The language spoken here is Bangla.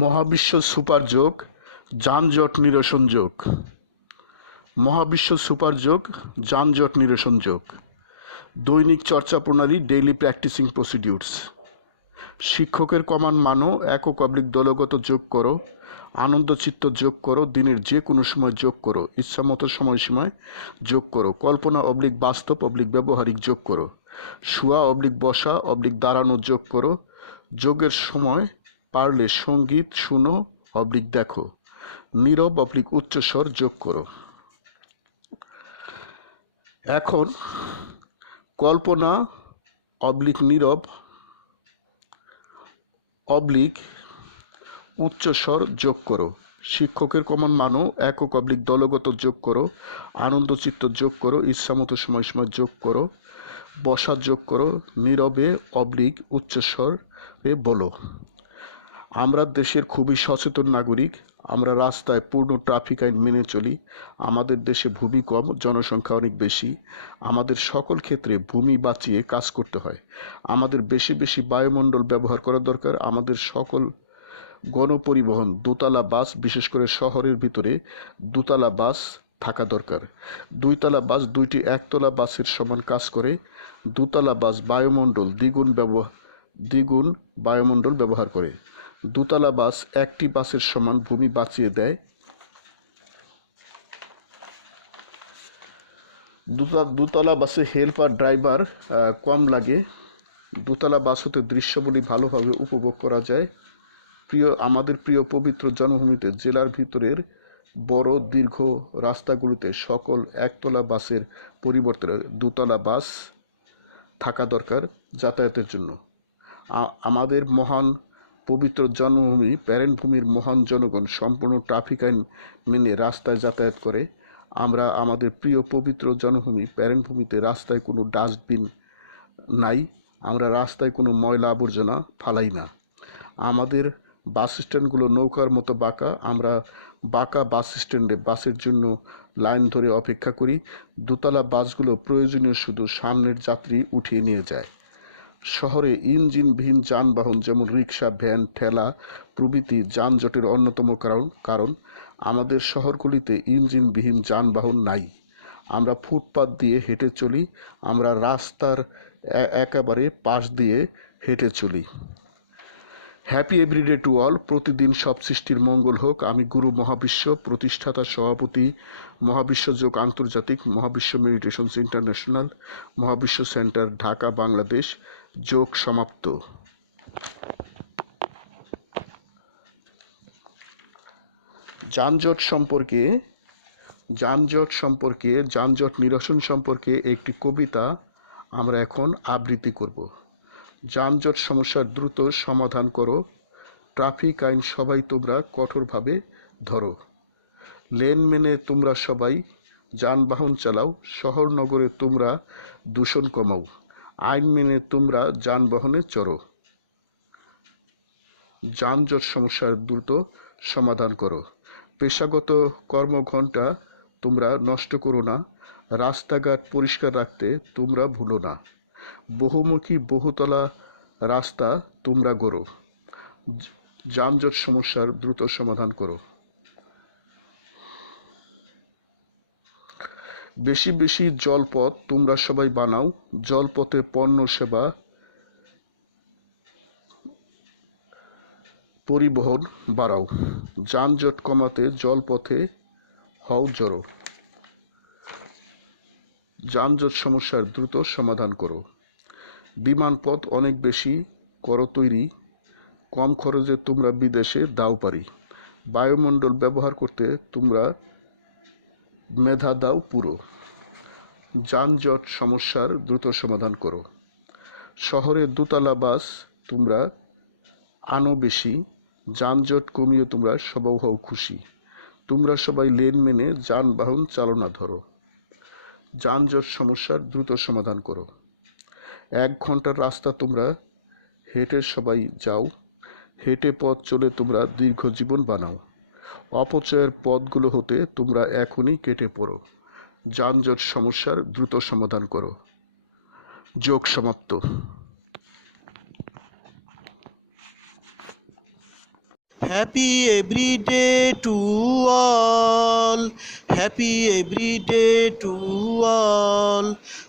মহাবিশ্ব সুপার যোগ, যানজট নিরসন যোগ। মহাবিশ্ব সুপার যোগ, যানজট নিরসন যোগ। দৈনিক চর্চা প্রণালী ডেইলি প্র্যাকটিসিং প্রসিডিউরস শিক্ষকের কমান মানো, একক অবলিক দলগত যোগ করো আনন্দচিত্ত যোগ করো, দিনের যে কোনো সময় যোগ করো, ইচ্ছামতো সময়সীমায় যোগ করো, কল্পনা অবলিক বাস্তব, অবলিক ব্যবহারিক যোগ করো, শুয়া অবলিক বসা, অবলিক দাঁড়ানো যোগ করো, যোগের সময় পারলে সংগীত শুনো, অবলিক দেখো। নীরব, অবলিক উচ্চস্বর যোগ করো। এখন কল্পনা, অবলিক নীরব, অবলিক উচ্চস্বর যোগ করো। শিক্ষকের কমন মানো, একক, অবলিক দলগত যোগ করো। আনন্দচিত্ত যোগ করো। ইচ্ছামতো, সময় সময় যোগ করো। বসা যোগ করো। নীরবে, অবলিক উচ্চস্বরে বলো। আমরা দেশের খুবই সচেতন নাগরিক, আমরা রাস্তায় পূর্ণ ট্রাফিক আইন মেনে চলি, আমাদের দেশে ভূমি কম, জনসংখ্যা অনেক বেশি, আমাদের সকল ক্ষেত্রে ভূমি বাঁচিয়ে কাজ করতে হয়। আমাদের বেশি বেশি বায়ুমণ্ডল ব্যবহার করা দরকার, আমাদের সকল গণপরিবহন দোতলা বাস, বিশেষ করে শহরের ভিতরে দোতলা বাস থাকা দরকার। দুইতলা বাস দুইটি একতলা বাসের সমান কাজ করে, দুতলা বাস বায়ুমণ্ডল দ্বিগুণ ব্যবহার দ্বিগুণ বায়ুমণ্ডল ব্যবহার করে। দুতলা বাস একটি বাসের সমান ভূমি বাঁচিয়ে দেয়। দুতলা বাসে হেল্পার, ড্রাইভার কম লাগে। দুতলা বাস হতে দৃশ্যগুলি ভালোভাবে উপভোগ করা যায়। প্রিয়, আমাদের প্রিয় পবিত্র জন্মভূমিতে জেলার ভিতরের বড়, দীর্ঘ রাস্তাগুলিতে সকল একতলা বাসের পরিবর্তে দুতলা বাস থাকা দরকার যাতায়াতের জন্য। আমাদের মহান পবিত্র জন্মভূমি প্যারেন্ট ভূমির মহান জনগণ সম্পূর্ণ ট্রাফিক আইন মেনে রাস্তায় যাতায়াত করে। আমরা আমাদের প্রিয় পবিত্র জন্মভূমি প্যারেন্ট ভূমিতে রাস্তায় কোনো ডাস্টবিন নাই। আমরা রাস্তায় কোনো ময়লা আবর্জনা ফালাই না। আমাদের বাস স্ট্যান্ডগুলো নৌকার মতো বাঁকা। আমরা বাঁকা বাস স্ট্যান্ডে বাসের জন্য লাইন ধরে অপেক্ষা করি। দোতলা বাসগুলো প্রয়োজনীয় শুধু সামনের যাত্রী উঠিয়ে নিয়ে যায়। শহরে ইঞ্জিনবিহীন যানবাহন যেমন রিক্সা, ভ্যান, ঠেলা প্রভৃতি যানজটের অন্যতম কারণ কারণ আমাদের শহরগুলিতে ইঞ্জিনবিহীন যানবাহন নাই। আমরা ফুটপাত দিয়ে হেঁটে চলি, আমরা রাস্তার একেবারে পাশ দিয়ে হেঁটে চলি। হ্যাপি এভরিডে টু অল প্রতিদিন সব সৃষ্টির মঙ্গল হোক। আমি গুরু মহাবিশ্ব, প্রতিষ্ঠাতা, সভাপতি, মহাবিশ্ব যোগ আন্তর্জাতিক, মহাবিশ্ব মেডিটেশনস ইন্টারন্যাশনাল, মহাবিশ্ব সেন্টার, ঢাকা, বাংলাদেশ। যোগ সমাপ্ত। যানজট সম্পর্কে যানজট সম্পর্কে, যানজট নিরসন সম্পর্কে একটি কবিতা আমরা এখন আবৃত্তি করব। যানজট সমস্যার দ্রুত সমাধান করো। ট্রাফিক আইন সবাই তোমরা কঠোরভাবে ধরো। লেন মেনে তোমরা সবাই যানবাহন চালাও, শহর নগরে তোমরা দূষণ কমাও, আইন মেনে তোমরা যানবাহনে চড়ো। যানজট সমস্যার দ্রুত সমাধান করো। পেশাগত কর্মঘণ্টা তোমরা নষ্ট করো না। রাস্তাঘাট পরিষ্কার রাখতে তোমরা ভুলো না। বহুমুখী, বহুতলা রাস্তা তোমরা গড়ো। যানজট সমস্যার দ্রুত সমাধান করো। বেশি বেশি জলপথ তোমরা সবাই বানাও। জলপথে পণ্য সেবা, পরিবহন বাড়াও। যানজট কমাতে জলপথে হও জড়ো। যানজট সমস্যার দ্রুত সমাধান করো। বিমানপথ অনেক বেশি করো তৈরি, কম খরচে তোমরা বিদেশে দাও পারি। বায়ুমণ্ডল ব্যবহার করতে তোমরা মেধা দাও পুরো। যানজট সমস্যার দ্রুত সমাধান করো। শহরে দোতলা বাস তোমরা আনো বেশি, যানজট কমিয়ে তোমরা সবাই হও খুশি। তোমরা সবাই লেন মেনে যানবাহন চালনা ধরো। যানজট সমস্যার দ্রুত সমাধান করো। এক ঘণ্টার রাস্তা তোমরা হেঁটে সবাই যাও। হেঁটে পথ চলে তোমরা দীর্ঘ জীবন বানাও। অপচয়ের পথগুলো হতে তোমরা এখনই কেটে পড়ো। যানজট সমস্যার দ্রুত সমাধান করো। যোগ সমাপ্ত। Happy every day to all happy every day to all